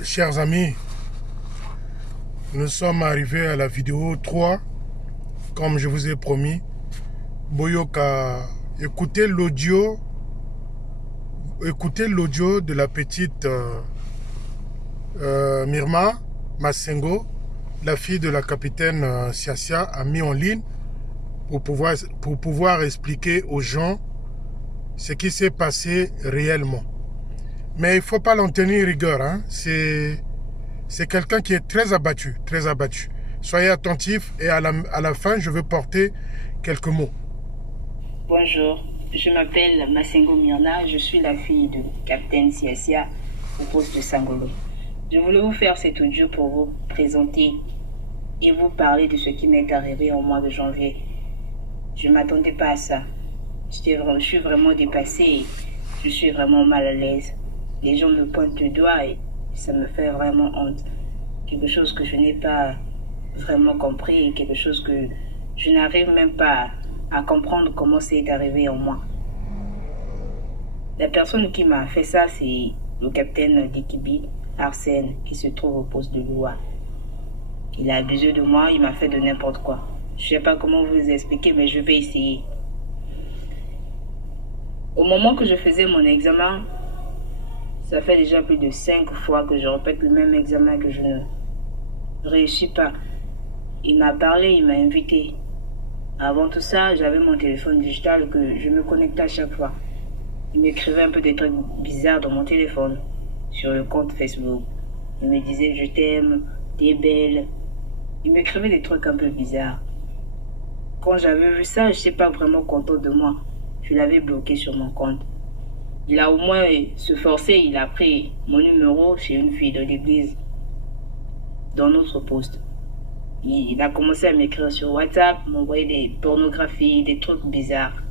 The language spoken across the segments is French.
Chers amis, nous sommes arrivés à la vidéo 3, comme je vous ai promis. Boyoka, écoutez l'audio de la petite Myrma Massengo, la fille de la capitaine Siasia, a mis en ligne pour pouvoir expliquer aux gens ce qui s'est passé réellement. Mais il ne faut pas l'en tenir rigueur, hein. C'est quelqu'un qui est très abattu, très abattu. Soyez attentifs et à la fin, je veux porter quelques mots. Bonjour, je m'appelle Massengo Myrna, je suis la fille de Capitaine Siasia au poste de Sangolo. Je voulais vous faire cet audio pour vous présenter et vous parler de ce qui m'est arrivé au mois de janvier. Je ne m'attendais pas à ça. Je suis vraiment dépassée et je suis vraiment mal à l'aise. Les gens me pointent le doigt et ça me fait vraiment honte. Quelque chose que je n'ai pas vraiment compris et quelque chose que je n'arrive même pas à comprendre comment c'est arrivé en moi. La personne qui m'a fait ça, c'est le capitaine d'Ikibi, Arsène, qui se trouve au poste de Loua. Il a abusé de moi, il m'a fait de n'importe quoi. Je ne sais pas comment vous expliquer, mais je vais essayer. Au moment que je faisais mon examen, ça fait déjà plus de 5 fois que je répète le même examen que je ne réussis pas. Il m'a parlé, il m'a invité. Avant tout ça, j'avais mon téléphone digital que je me connectais à chaque fois. Il m'écrivait un peu des trucs bizarres dans mon téléphone, sur le compte Facebook. Il me disait je t'aime, t'es belle. Il m'écrivait des trucs un peu bizarres. Quand j'avais vu ça, je n'étais pas vraiment content de moi. Je l'avais bloqué sur mon compte. Il a au moins se forcé, il a pris mon numéro chez une fille de l'église, dans notre poste. Il a commencé à m'écrire sur WhatsApp, m'envoyer des pornographies, des trucs bizarres.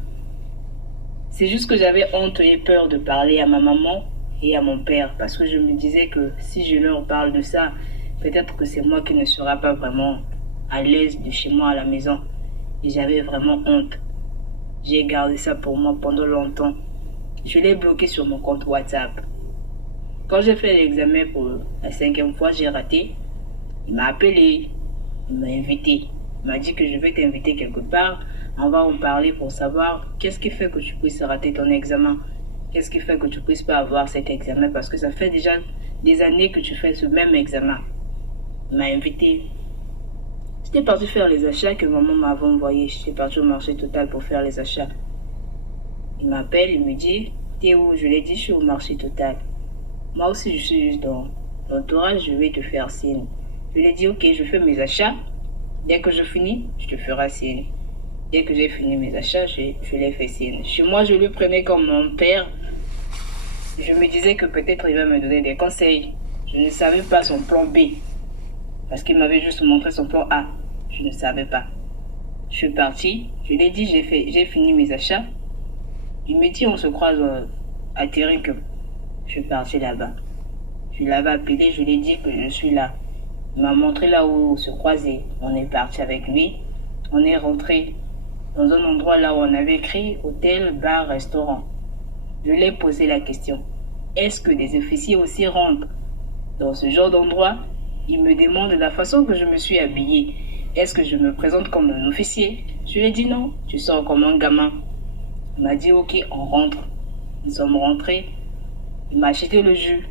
C'est juste que j'avais honte et peur de parler à ma maman et à mon père parce que je me disais que si je leur parle de ça, peut-être que c'est moi qui ne serai pas vraiment à l'aise de chez moi à la maison. Et j'avais vraiment honte. J'ai gardé ça pour moi pendant longtemps. Je l'ai bloqué sur mon compte WhatsApp. Quand j'ai fait l'examen pour la 5e fois, j'ai raté. Il m'a appelé, il m'a invité. Il m'a dit que je vais t'inviter quelque part. On va en parler pour savoir qu'est-ce qui fait que tu puisses rater ton examen. Qu'est-ce qui fait que tu ne puisses pas avoir cet examen parce que ça fait déjà des années que tu fais ce même examen. Il m'a invité. J'étais parti faire les achats que maman m'avait envoyé. J'étais parti au marché total pour faire les achats. Il m'appelle, il me dit, t'es où? Je lui ai dit, je suis au marché total. Moi aussi, je suis juste dans l'entourage, je vais te faire signe. Je lui ai dit, ok, je fais mes achats. Dès que je finis, je te ferai signe. Dès que j'ai fini mes achats, je l'ai fait signe. Chez moi, je lui prenais comme mon père. Je me disais que peut-être il va me donner des conseils. Je ne savais pas son plan B. Parce qu'il m'avait juste montré son plan A. Je ne savais pas. Je suis partie. Je lui ai dit, j'ai fini mes achats. Il me dit, on se croise à Terrinque. Je suis partie là-bas. Je l'avais appelé, je lui ai dit que je suis là. Il m'a montré là où se croiser. On est parti avec lui. On est rentré dans un endroit là où on avait écrit hôtel, bar, restaurant. Je lui ai posé la question. Est-ce que des officiers aussi rentrent dans ce genre d'endroit? Il me demande la façon que je me suis habillée. Est-ce que je me présente comme un officier? Je lui ai dit non, tu sors comme un gamin. Il m'a dit ok, on rentre. Nous sommes rentrés. Il m'a acheté le jus.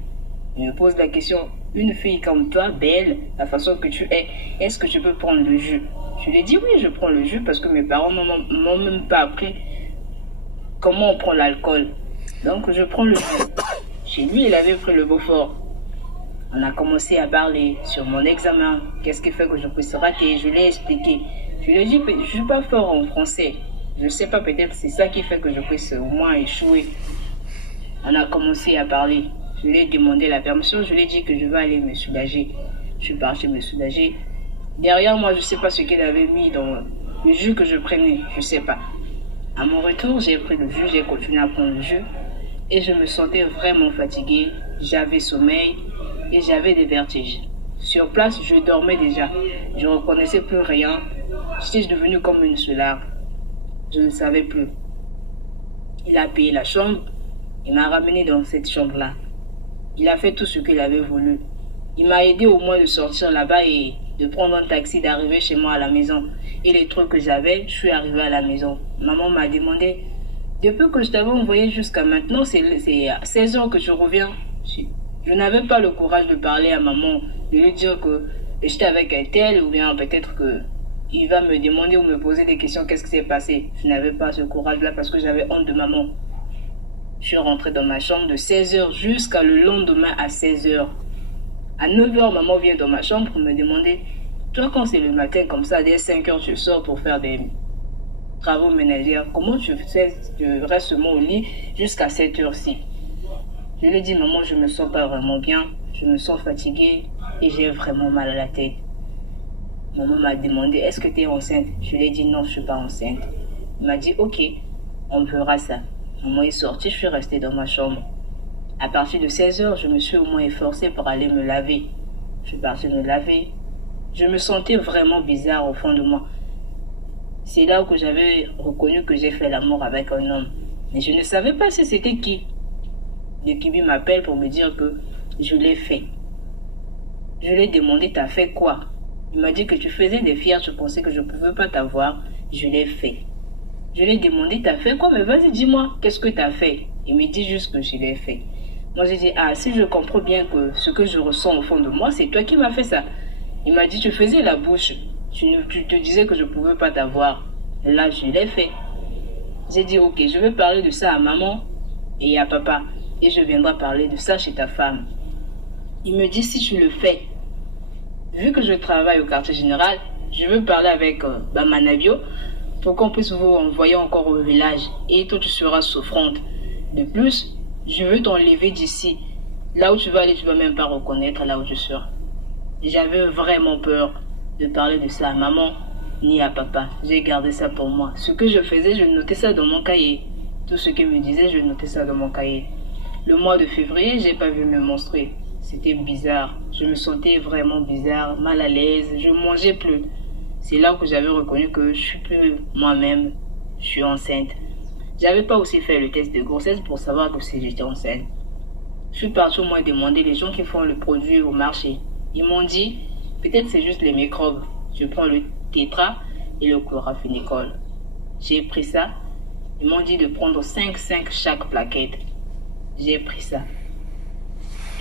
Il me pose la question, une fille comme toi, belle, la façon que tu es, est-ce que tu peux prendre le jus? Je lui ai dit oui, je prends le jus parce que mes parents m'ont même pas appris comment on prend l'alcool. Donc je prends le jus. Chez lui, il avait pris le Beaufort. On a commencé à parler sur mon examen. Qu'est-ce qui fait que je puisse rater? Je l'ai expliqué. Je lui ai dit, je ne suis pas fort en français. Je ne sais pas, peut-être c'est ça qui fait que je puisse au moins échouer. On a commencé à parler. Je lui ai demandé la permission. Je lui ai dit que je vais aller me soulager. Je suis partie me soulager. Derrière moi, je ne sais pas ce qu'il avait mis dans le jus que je prenais. Je ne sais pas. À mon retour, j'ai pris le jus. J'ai continué à prendre le jus. Et je me sentais vraiment fatiguée. J'avais sommeil et j'avais des vertiges. Sur place, je dormais déjà. Je ne reconnaissais plus rien. J'étais devenue comme une soulard. Je ne savais plus. Il a payé la chambre. Il m'a ramené dans cette chambre-là. Il a fait tout ce qu'il avait voulu. Il m'a aidé au moins de sortir là-bas et de prendre un taxi, d'arriver chez moi à la maison. Et les trucs que j'avais, je suis arrivée à la maison. Maman m'a demandé, depuis que je t'avais envoyé jusqu'à maintenant, c'est à 16 heures que je reviens. Je n'avais pas le courage de parler à maman, de lui dire que j'étais avec un tel, ou bien peut-être que il va me demander ou me poser des questions, qu'est-ce qui s'est passé. Je n'avais pas ce courage-là parce que j'avais honte de maman. Je suis rentrée dans ma chambre de 16 heures jusqu'à le lendemain à 16 heures. À 9 heures, maman vient dans ma chambre pour me demander, toi quand c'est le matin comme ça, dès 5 heures, tu sors pour faire des travaux ménagers, comment tu fais, tu restes seulement au lit jusqu'à 7 heures-ci? Je lui ai dit, maman, je me sens pas vraiment bien, je me sens fatiguée et j'ai vraiment mal à la tête. Maman m'a demandé, est-ce que tu es enceinte? Je lui ai dit, non, je suis pas enceinte. Il m'a dit, ok, on verra ça. Maman est sortie, je suis restée dans ma chambre. À partir de 16 heures, je me suis au moins efforcée pour aller me laver. Je suis partie me laver. Je me sentais vraiment bizarre au fond de moi. C'est là où j'avais reconnu que j'ai fait l'amour avec un homme. Mais je ne savais pas si c'était qui. Le Kibi m'appelle pour me dire que je l'ai fait. Je lui ai demandé, t'as fait quoi? Il m'a dit que tu faisais des fières, tu pensais que je ne pouvais pas t'avoir. Je l'ai fait. Je lui ai demandé, t'as fait quoi? Mais vas-y, dis-moi, qu'est-ce que t'as fait? Il me dit juste que je l'ai fait. Moi, j'ai dit, ah, si je comprends bien que ce que je ressens au fond de moi, c'est toi qui m'as fait ça. Il m'a dit, tu faisais la bouche. Tu te disais que je ne pouvais pas t'avoir. Là, je l'ai fait. J'ai dit, ok, je vais parler de ça à maman et à papa. Et je viendrai parler de ça chez ta femme. Il me dit, si tu le fais, vu que je travaille au quartier général, je veux parler avec Manabio pour qu'on puisse vous envoyer encore au village. Et toi, tu seras souffrante. De plus, je veux t'enlever d'ici. Là où tu vas aller, tu ne vas même pas reconnaître là où tu seras. J'avais vraiment peur de parler de ça à maman ni à papa. J'ai gardé ça pour moi. Ce que je faisais, je notais ça dans mon cahier. Tout ce qu'il me disait, je notais ça dans mon cahier. Le mois de février, j'ai pas vu me menstruer. C'était bizarre. Je me sentais vraiment bizarre, mal à l'aise. Je mangeais plus. C'est là que j'avais reconnu que je suis plus moi-même. Je suis enceinte. J'avais pas aussi fait le test de grossesse pour savoir que si j'étais enceinte. Je suis partie au moins demander les gens qui font le produit au marché. Ils m'ont dit, peut-être c'est juste les microbes. Je prends le tétra et le chloraphénicol. J'ai pris ça. Ils m'ont dit de prendre 5 chaque plaquette. J'ai pris ça.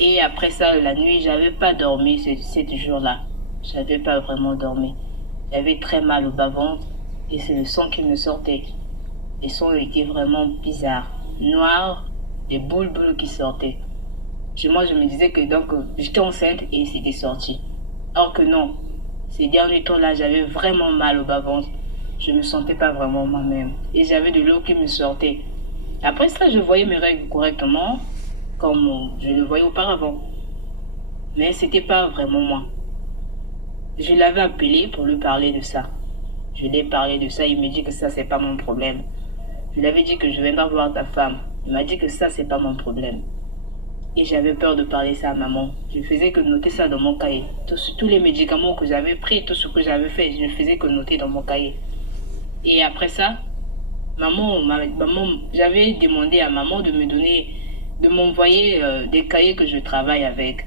Et après ça, la nuit, j'avais pas dormi ce jour-là. J'avais pas vraiment dormi. J'avais très mal au bas-ventre et c'est le sang qui me sortait. Les sons étaient vraiment bizarres. Noirs, des boules qui sortaient. Moi, je me disais que donc j'étais enceinte et c'était sorti. Or que non. Ces derniers temps-là, j'avais vraiment mal au bas-ventre. Je me sentais pas vraiment moi-même. Et j'avais de l'eau qui me sortait. Après ça, je voyais mes règles correctement, comme je le voyais auparavant. Mais c'était pas vraiment moi. Je l'avais appelé pour lui parler de ça. Je lui ai parlé de ça, il me dit que ça, c'est pas mon problème. Je lui avais dit que je viendrai voir ta femme. Il m'a dit que ça, c'est pas mon problème. Et j'avais peur de parler ça à maman. Je faisais que noter ça dans mon cahier. Tous les médicaments que j'avais pris, tout ce que j'avais fait, je faisais que noter dans mon cahier. Et après ça, j'avais demandé à maman de m'envoyer des cahiers que je travaille avec.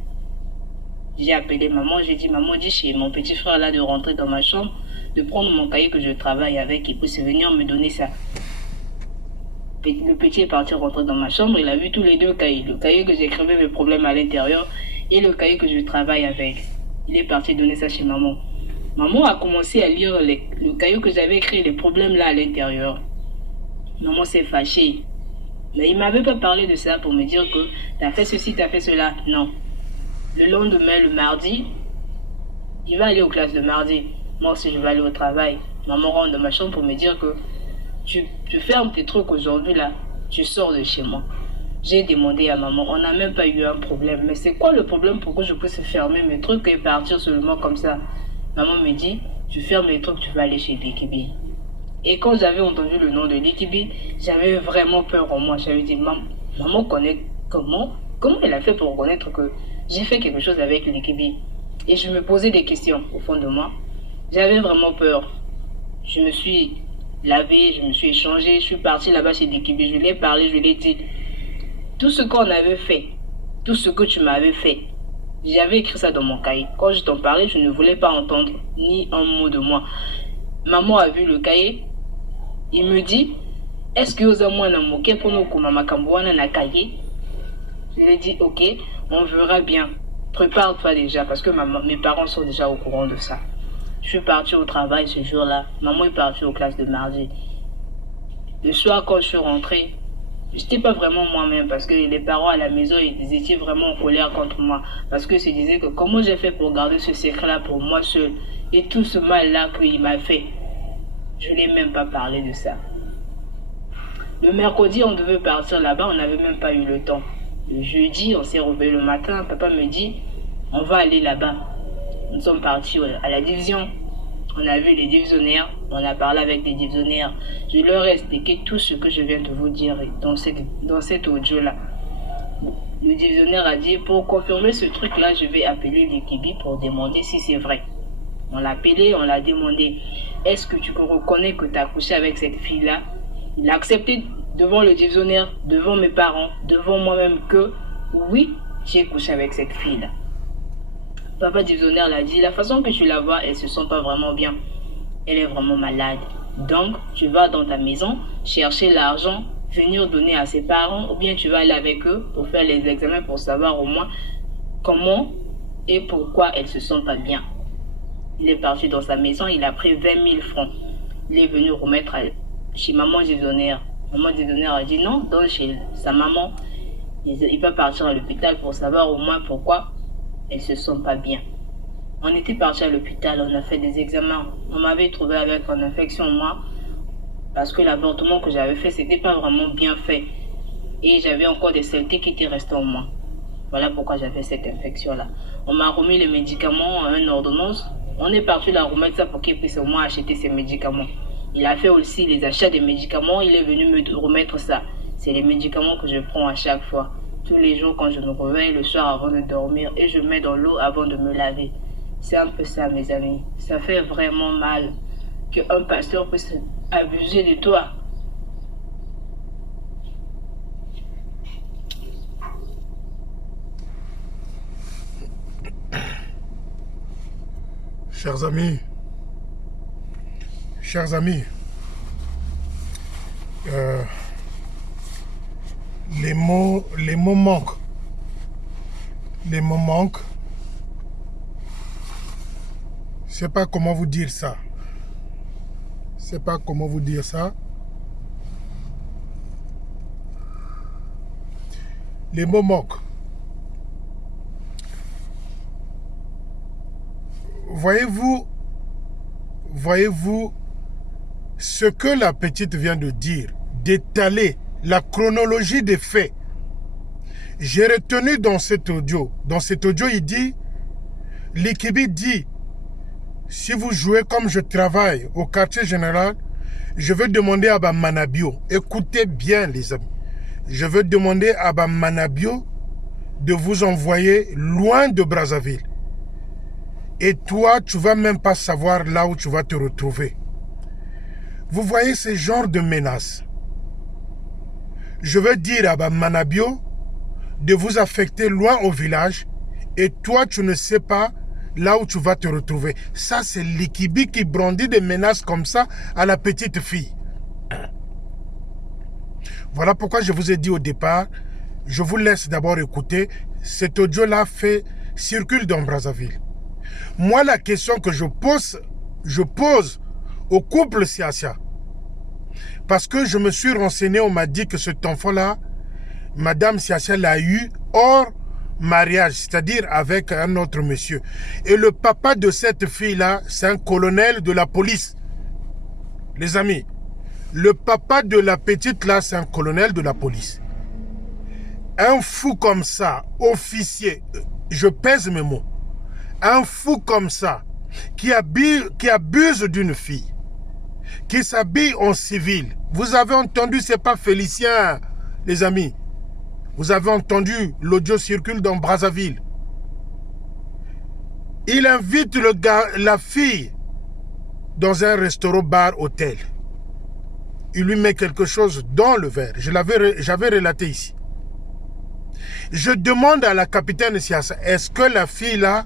J'ai appelé maman, j'ai dit, maman, dis chez mon petit frère là de rentrer dans ma chambre, de prendre mon cahier que je travaille avec et puisse venir me donner ça. Le petit est parti rentrer dans ma chambre, il a vu tous les deux cahiers. Le cahier que j'écrivais mes problèmes à l'intérieur et le cahier que je travaille avec. Il est parti donner ça chez maman. Maman a commencé à lire le cahier que j'avais écrit, les problèmes là à l'intérieur. Maman s'est fâchée. Mais il ne m'avait pas parlé de ça pour me dire que tu as fait ceci, tu as fait cela. Non. Le lendemain, le mardi, il va aller aux classes le mardi. Moi aussi, je vais aller au travail. Maman rentre dans ma chambre pour me dire que tu fermes tes trucs aujourd'hui là, tu sors de chez moi. J'ai demandé à maman, on n'a même pas eu un problème. Mais c'est quoi le problème pour que je puisse fermer mes trucs et partir seulement comme ça? Maman me dit, tu fermes les trucs, tu vas aller chez Likibi. Et quand j'avais entendu le nom de Likibi, j'avais vraiment peur en moi. J'avais dit, maman connaît comment elle a fait pour reconnaître que j'ai fait quelque chose avec Likibi? Et je me posais des questions au fond de moi. J'avais vraiment peur. Je me suis lavé, je me suis échangé, je suis partie là-bas chez Likibi. Je lui ai parlé, je lui ai dit, tout ce qu'on avait fait, tout ce que tu m'avais fait, J'avais écrit ça dans mon cahier. Quand je t'en parlais, je ne voulais pas entendre ni un mot de moi. Maman a vu le cahier. Il me dit, est-ce que vous avez moins moqué pour nous comme makamboana na cahier? Je lui ai dit, ok, on verra bien. Prépare-toi déjà parce que mes parents sont déjà au courant de ça. Je suis partie au travail ce jour-là. Maman est partie aux classes de mardi. Le soir, quand je suis rentrée, je n'étais pas vraiment moi-même parce que les parents à la maison, ils étaient vraiment en colère contre moi. Parce que ils se disaient que comment j'ai fait pour garder ce secret-là pour moi seul. Et tout ce mal-là qu'il m'a fait. Je n'ai même pas parlé de ça. Le mercredi, on devait partir là-bas, on n'avait même pas eu le temps. Le jeudi, on s'est réveillé le matin, papa me dit, on va aller là-bas. Nous sommes partis à la division. On a vu les divisionnaires, on a parlé avec les divisionnaires. Je leur ai expliqué tout ce que je viens de vous dire dans cet audio-là. Le divisionnaire a dit, pour confirmer ce truc-là, je vais appeler l'Ikibi pour demander si c'est vrai. On l'a appelé, on l'a demandé. Est-ce que tu reconnais que tu as couché avec cette fille-là? Il a accepté devant le divisionnaire, devant mes parents, devant moi-même que oui, j'ai couché avec cette fille-là. Papa divisionnaire l'a dit, la façon que tu la vois, elle ne se sent pas vraiment bien. Elle est vraiment malade. Donc, tu vas dans ta maison, chercher l'argent, venir donner à ses parents, ou bien tu vas aller avec eux pour faire les examens pour savoir au moins comment et pourquoi elle ne se sent pas bien. Il est parti dans sa maison, il a pris 20 000 francs. Il est venu remettre chez maman divisionnaire. Maman divisionnaire a dit non, donne chez sa maman. Il va partir à l'hôpital pour savoir au moins pourquoi elle ne se sent pas bien. On était parti à l'hôpital, on a fait des examens. On m'avait trouvé avec une infection, moi, parce que l'avortement que j'avais fait, c'était pas vraiment bien fait. Et j'avais encore des saletés qui étaient restées en moi. Voilà pourquoi j'avais cette infection-là. On m'a remis les médicaments, une ordonnance. On est parti la remettre ça pour qu'il puisse au moins acheter ses médicaments. Il a fait aussi les achats des médicaments, il est venu me remettre ça. C'est les médicaments que je prends à chaque fois. Tous les jours quand je me réveille le soir avant de dormir et je mets dans l'eau avant de me laver. C'est un peu ça mes amis. Ça fait vraiment mal qu'un pasteur puisse abuser de toi. Chers amis, les mots manquent. Les mots manquent. Je sais pas comment vous dire ça. Les mots manquent. Voyez-vous ce que la petite vient de dire, d'étaler la chronologie des faits. J'ai retenu dans cet audio. Dans cet audio, il dit, l'Ikibi dit, si vous jouez comme je travaille au quartier général, je veux demander à Manabio, écoutez bien les amis, je veux demander à Manabio de vous envoyer loin de Brazzaville. Et toi, tu ne vas même pas savoir là où tu vas te retrouver. Vous voyez ce genre de menaces. Je veux dire à Manabio de vous affecter loin au village et toi, tu ne sais pas là où tu vas te retrouver. Ça, c'est l'Ikibi qui brandit des menaces comme ça à la petite fille. Voilà pourquoi je vous ai dit au départ, je vous laisse d'abord écouter. Cet audio-là circule dans Brazzaville. Moi, la question que je pose au couple Siasia, parce que je me suis renseigné, on m'a dit que cet enfant-là, Madame Siasia l'a eu hors mariage, c'est-à-dire avec un autre monsieur. Et le papa de cette fille-là, c'est un colonel de la police. Les amis, le papa de la petite-là, c'est un colonel de la police. Un fou comme ça, officier, je pèse mes mots, un fou comme ça, qui abuse d'une fille, qui s'habille en civil. Vous avez entendu, c'est pas Félicien, les amis. Vous avez entendu, l'audio circule dans Brazzaville. Il invite la fille dans un restaurant, bar, hôtel. Il lui met quelque chose dans le verre. J'avais relaté ici. Je demande à la capitaine Siassa, est-ce que la fille là,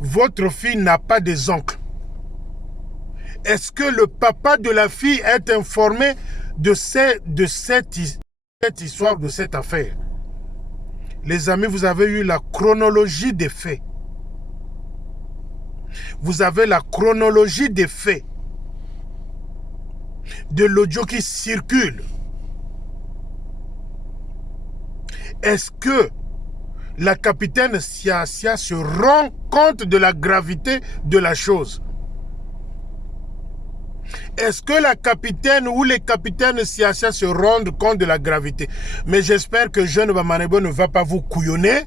votre fille n'a pas des oncles? Est-ce que le papa de la fille est informé de cette histoire, de cette affaire? Les amis, vous avez eu la chronologie des faits. Vous avez la chronologie des faits. De l'audio qui circule. Est-ce que la capitaine Siassa se rend compte de la gravité de la chose? Est-ce que la capitaine ou les capitaines Siassa se rendent compte de la gravité? Mais j'espère que jeune Bamanaboyo ne va pas vous couillonner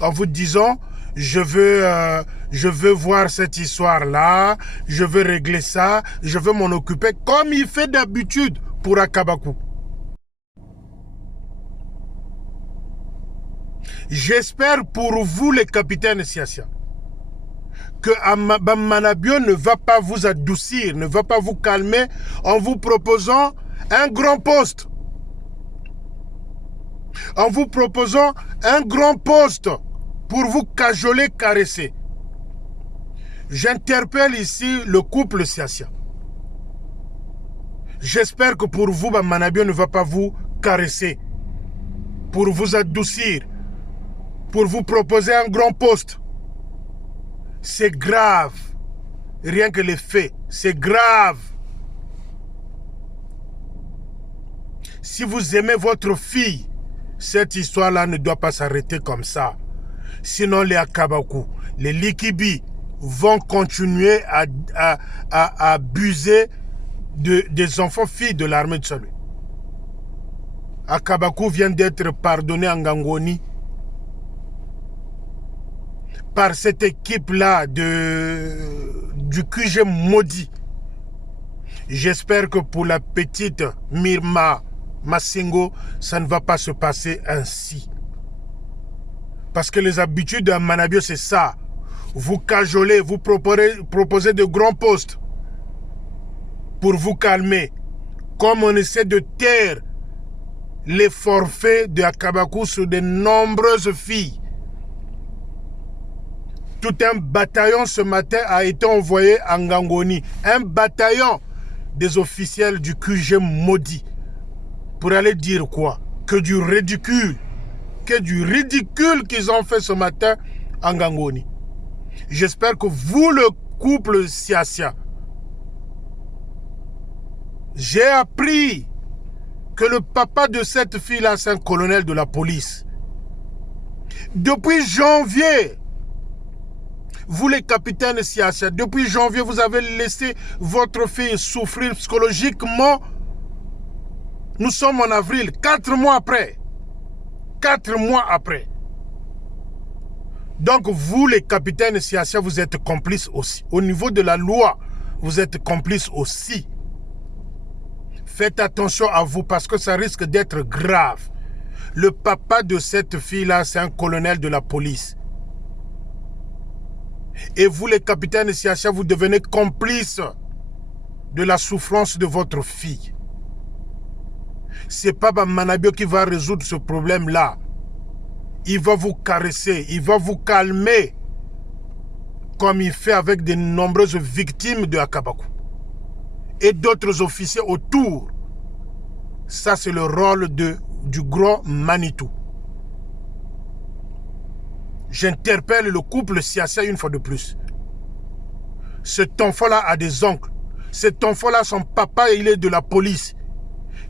en vous disant je veux voir cette histoire-là, je veux régler ça, je veux m'en occuper comme il fait d'habitude pour Akabakou. J'espère pour vous les capitaines Siassa que Bamanaboyo ne va pas vous adoucir, ne va pas vous calmer en vous proposant un grand poste. En vous proposant un grand poste pour vous cajoler, caresser. J'interpelle ici le couple Siassa. J'espère que pour vous, Bamanaboyo ne va pas vous caresser, pour vous adoucir, pour vous proposer un grand poste. C'est grave. Rien que les faits, c'est grave. Si vous aimez votre fille, cette histoire-là ne doit pas s'arrêter comme ça. Sinon, les Akabakou, les Likibi vont continuer à abuser des enfants filles de l'armée de salut. Akabakou vient d'être pardonné en Ngangoni par cette équipe-là du QG maudit. J'espère que pour la petite Myrma Massingo, ça ne va pas se passer ainsi. Parce que les habitudes de Bamanaboyo, c'est ça. Vous cajolez, vous proposez de grands postes pour vous calmer. Comme on essaie de taire les forfaits de Akabakou sur de nombreuses filles. Tout un bataillon ce matin a été envoyé à Ngangoni. Un bataillon des officiels du QG maudit. Pour aller dire quoi? Que du ridicule. Que du ridicule qu'ils ont fait ce matin à Ngangoni. J'espère que vous, le couple Siassa, j'ai appris que le papa de cette fille-là, c'est un colonel de la police. Depuis janvier, vous les capitaines Siassa, depuis janvier, vous avez laissé votre fille souffrir psychologiquement. Nous sommes en avril, 4 mois après. 4 mois après. Donc vous les capitaines Siassa, vous êtes complices aussi. Au niveau de la loi, vous êtes complices aussi. Faites attention à vous parce que ça risque d'être grave. Le papa de cette fille-là, c'est un colonel de la police. Et vous, les capitaines Siassa, vous devenez complices de la souffrance de votre fille. Ce n'est pas Bamanaboyo qui va résoudre ce problème-là. Il va vous caresser, il va vous calmer, comme il fait avec de nombreuses victimes de Akabakou. Et d'autres officiers autour. Ça, c'est le rôle du grand Manitou. J'interpelle le couple Siassa une fois de plus. Cet enfant-là a des oncles. Cet enfant-là, son papa, il est de la police.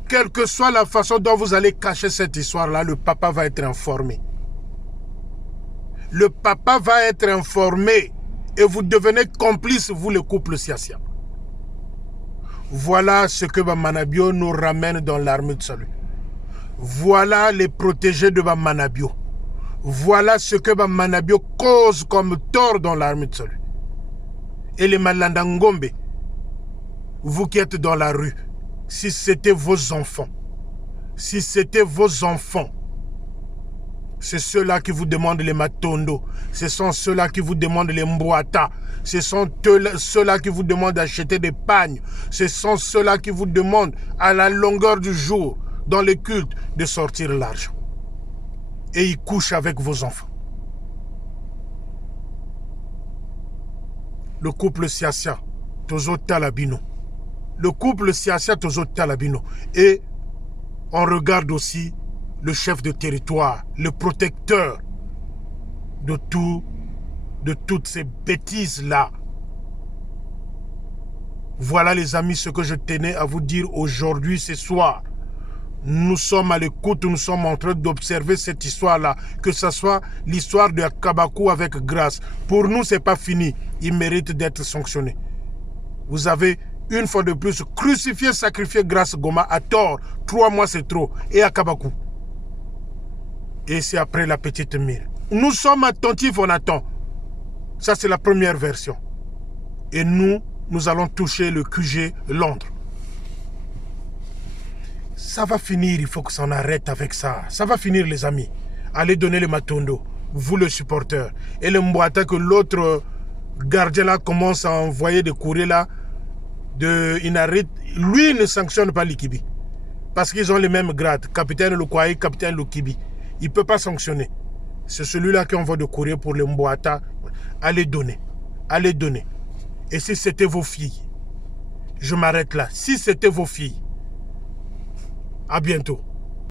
Quelle que soit la façon dont vous allez cacher cette histoire-là, le papa va être informé. Le papa va être informé et vous devenez complice, vous, le couple Siassa. Voilà ce que Bamanaboyo nous ramène dans l'armée de salut. Voilà les protégés de Bamanaboyo. Voilà ce que Bamanaboyo cause comme tort dans l'armée de salut. Et les Malandangombe, vous qui êtes dans la rue, si c'était vos enfants, c'est ceux-là qui vous demandent les matondo, ce sont ceux-là qui vous demandent les mboata, ce sont ceux-là qui vous demandent d'acheter des pagnes, ce sont ceux-là qui vous demandent à la longueur du jour, dans les cultes, de sortir l'argent. et il couche avec vos enfants. Le couple Siasia, Tozo Talabino. Le couple Siasia, Tozo Talabino. Et on regarde aussi le chef de territoire, le protecteur de toutes ces bêtises-là. Voilà les amis ce que je tenais à vous dire aujourd'hui, ce soir. Nous sommes à l'écoute, nous sommes en train d'observer cette histoire-là. Que ce soit l'histoire de Kabakou avec Grâce. Pour nous, ce n'est pas fini. Il mérite d'être sanctionné. Vous avez, une fois de plus, crucifié, sacrifié Grâce Goma à tort. 3 mois, c'est trop. Et à Kabakou. Et c'est après la petite mire. Nous sommes attentifs, on attend. Ça, c'est la première version. Et nous allons toucher le QG Londres. Ça va finir, il faut que ça en arrête avec ça. Ça va finir, les amis. Allez donner le Matondo, vous le supporter. Et le Mbouata que l'autre gardien là commence à envoyer des courriers là de Inarit. Lui ne sanctionne pas l'Ikibi. Parce qu'ils ont les mêmes grades. Capitaine Lokwaï, capitaine Lokibi. Il ne peut pas sanctionner. C'est celui-là qui envoie des courriers pour le Mbouata. Allez donner. Allez donner. Et si c'était vos filles, je m'arrête là. Si c'était vos filles, à bientôt.